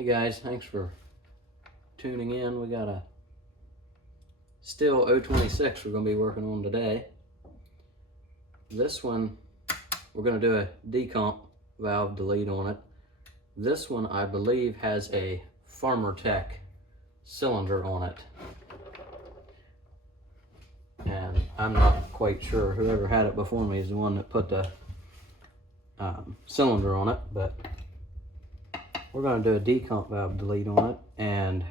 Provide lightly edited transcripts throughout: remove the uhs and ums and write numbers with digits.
Hey guys, thanks for tuning in. We got a Stihl 026 we're going to be working on today. This one, we're going to do a decomp valve delete on it. This one, I believe, has a Farmer Tech cylinder on it. And I'm not quite sure. Whoever had it before me is the one that put the cylinder on it, but we're going to do a decomp valve delete on it. And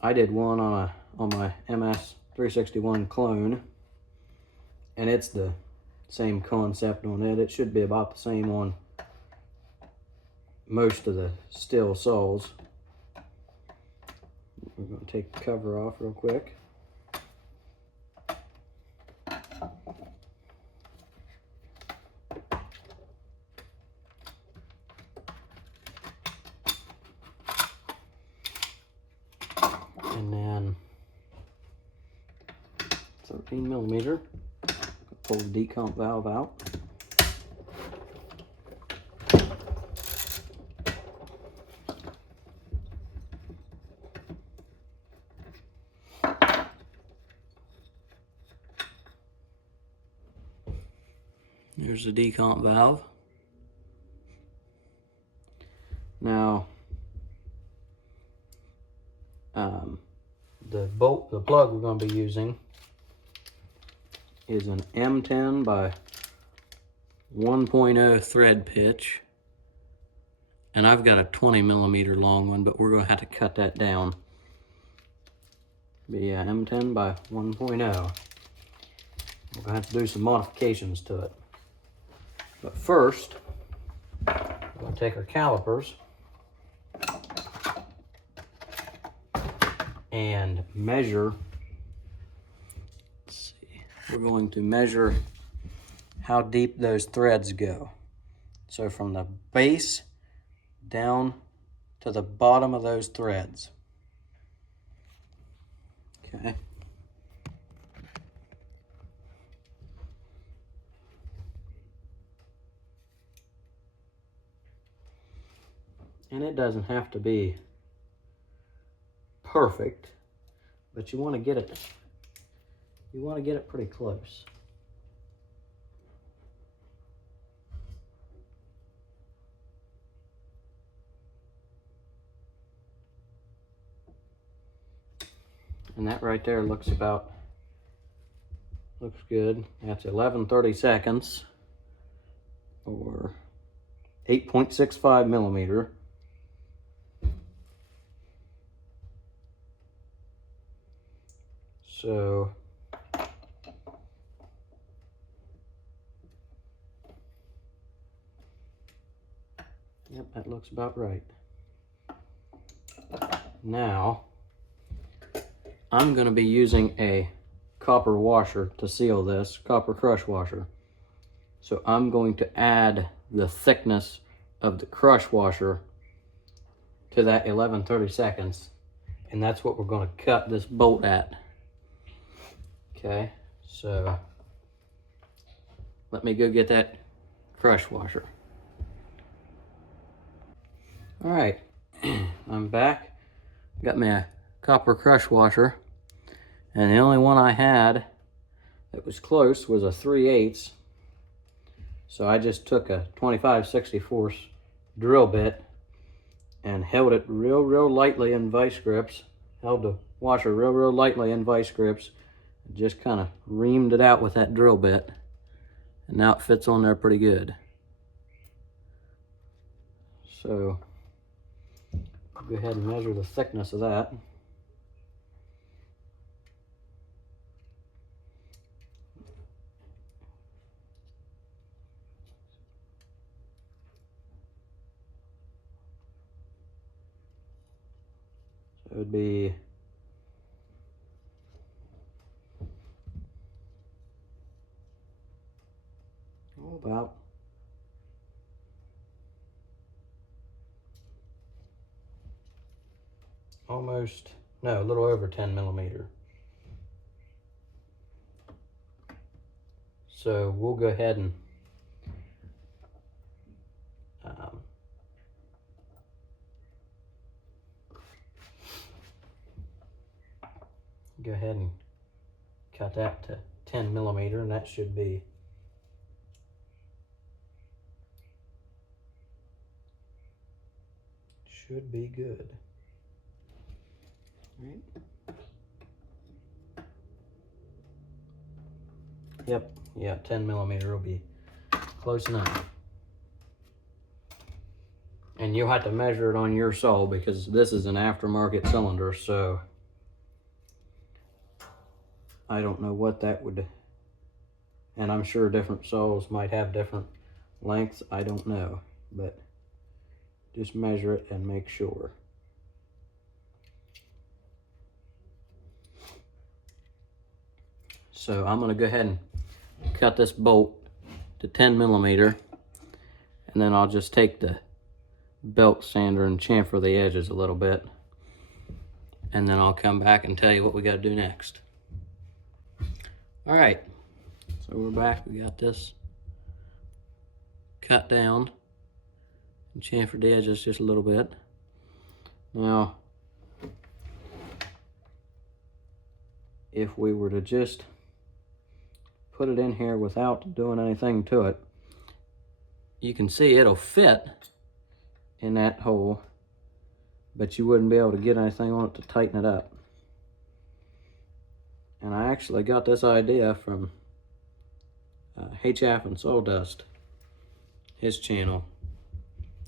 I did one on my MS 361 clone, and it's the same concept on it. It should be about the same on most of the Stihl saws. We're going to take the cover off real quick. And then 13 millimeter, pull the decomp valve out. There's the decomp valve. Now, the plug we're going to be using is an M10 by 1.0 thread pitch, and I've got a 20 millimeter long one, but we're going to have to cut that down. But yeah, M10 by 1.0. We're going to have to do some modifications to it. But first, we're going to take our calipers and measure. Let's see. We're going to measure how deep those threads go. So from the base down to the bottom of those threads. Okay. And it doesn't have to be perfect, but you want to get it pretty close. And that right there looks good. That's 11/32 or 8.65 millimeter. So yep, that looks about right. Now, I'm going to be using a copper washer to seal this, copper crush washer. So I'm going to add the thickness of the crush washer to that 11/32, and that's what we're going to cut this bolt at. Okay, so let me go get that crush washer. All right, I'm back. Got me a copper crush washer, and the only one I had that was close was a 3/8. So I just took a 25/64 drill bit and held it real lightly in vice grips. Held the washer real lightly in vice grips. Just kind of reamed it out with that drill bit, and now it fits on there pretty good. So I'll go ahead and measure the thickness of that. So it would be about a little over 10 millimeter. So we'll go ahead and go ahead and cut that to 10 millimeter, and that should be good. All right. Yep, yeah, 10 millimeter will be close enough. And you'll have to measure it on your saw because this is an aftermarket cylinder, so I don't know what that would, and I'm sure different saws might have different lengths, I don't know, but just measure it and make sure. So I'm gonna go ahead and cut this bolt to 10 millimeter, and then I'll just take the belt sander and chamfer the edges a little bit, and then I'll come back and tell you what we got to do next. All right, so we're back. We got this cut down and chamfered the edges just a little bit. Now, if we were to just put it in here without doing anything to it, you can see it'll fit in that hole, but you wouldn't be able to get anything on it to tighten it up. And I actually got this idea from Chaff and Sawdust, his channel.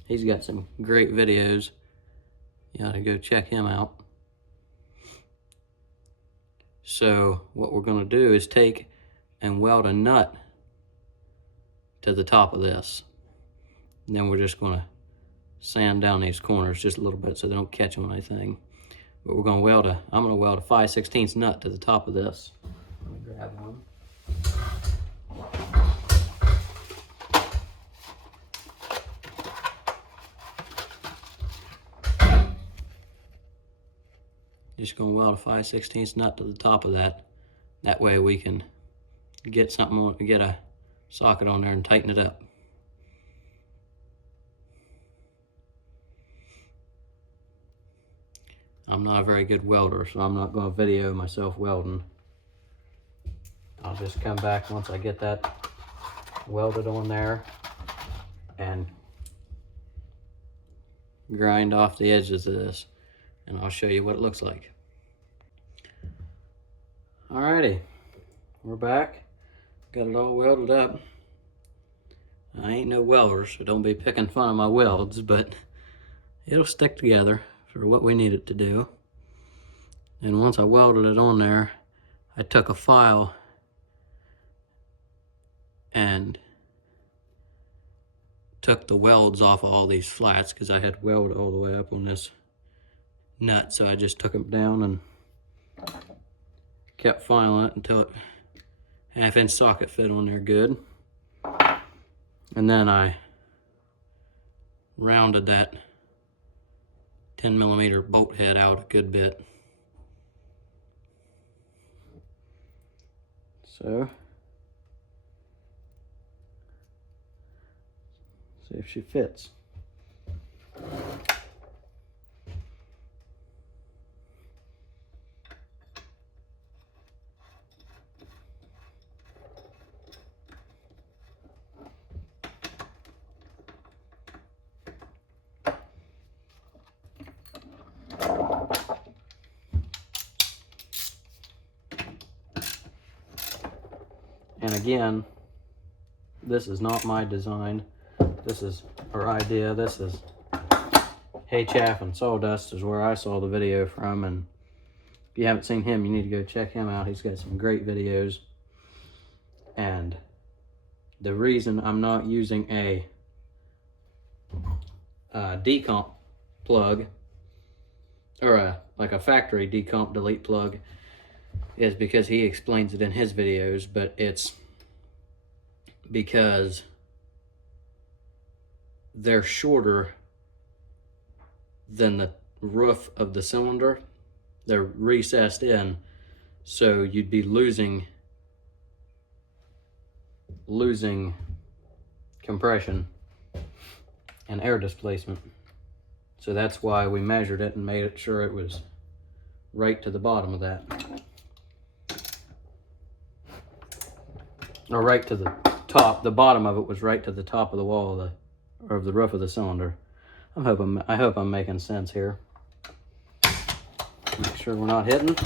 He's got some great videos. You ought to go check him out. So what we're going to do is take and weld a nut to the top of this. And then we're just going to sand down these corners just a little bit so they don't catch on anything. But we're going to weld I'm going to weld a 5/16 nut to the top of this. Let me grab one. Just going to weld a 5/16 nut to the top of that. That way we can get something on, get a socket on there and tighten it up. I'm not a very good welder, so I'm not going to video myself welding. I'll just come back once I get that welded on there and grind off the edges of this, and I'll show you what it looks like. Alrighty, we're back. Got it all welded up. I ain't no welder, so don't be picking fun of my welds, but it'll stick together for what we need it to do. And once I welded it on there, I took a file and took the welds off of all these flats because I had weld all the way up on this nut, so I just took them down and kept filing it until it 1/2-inch socket fit on there good. And then I rounded that 10 millimeter bolt head out a good bit. So, see if she fits. And again, this is not my design. This is her idea. This is Chaff and Sawdust is where I saw the video from. And if you haven't seen him, you need to go check him out. He's got some great videos. And the reason I'm not using a decomp plug, or like a factory decomp delete plug, is because he explains it in his videos, but it's because they're shorter than the roof of the cylinder. They're recessed in, so you'd be losing compression and air displacement. So that's why we measured it and made it sure it was right to the bottom of that. or right to the top. The bottom of it was right to the top of the wall of the roof of the cylinder. I hope I'm making sense here. Make sure we're not hitting.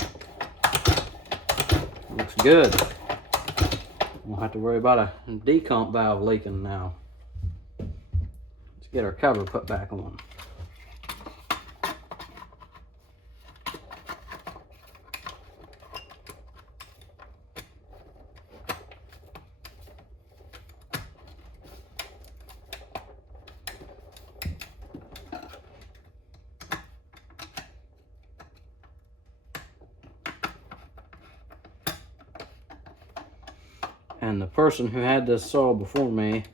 Looks good. We'll have to worry about a decomp valve leaking now. Let's get our cover put back on. And the person who had this saw before me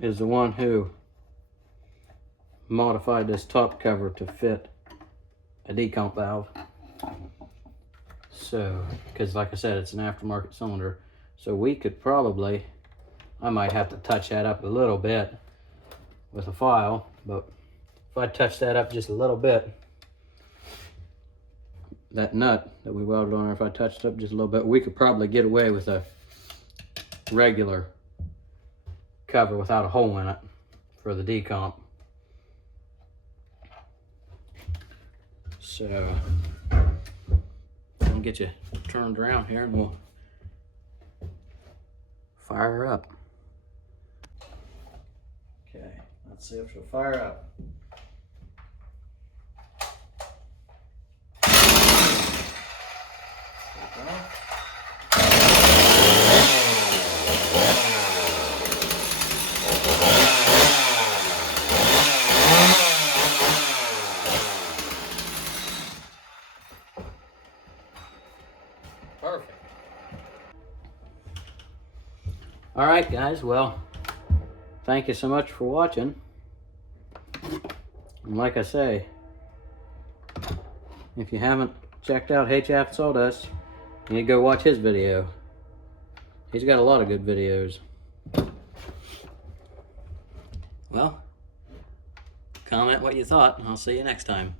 is the one who modified this top cover to fit a decomp valve. So, because like I said, it's an aftermarket cylinder. So we could probably, I might have to touch that up a little bit with a file, but if I touch that up just a little bit, that nut that we welded on, if I touched up just a little bit, we could probably get away with a regular cover without a hole in it for the decomp. So I'll get you turned around here and we'll fire her up. Okay, let's see if she'll fire up. Perfect. All right, guys. Well, thank you so much for watching. And like I say, if you haven't checked out Chaff Sawdust, you need to go watch his video. He's got a lot of good videos. Well, comment what you thought, and I'll see you next time.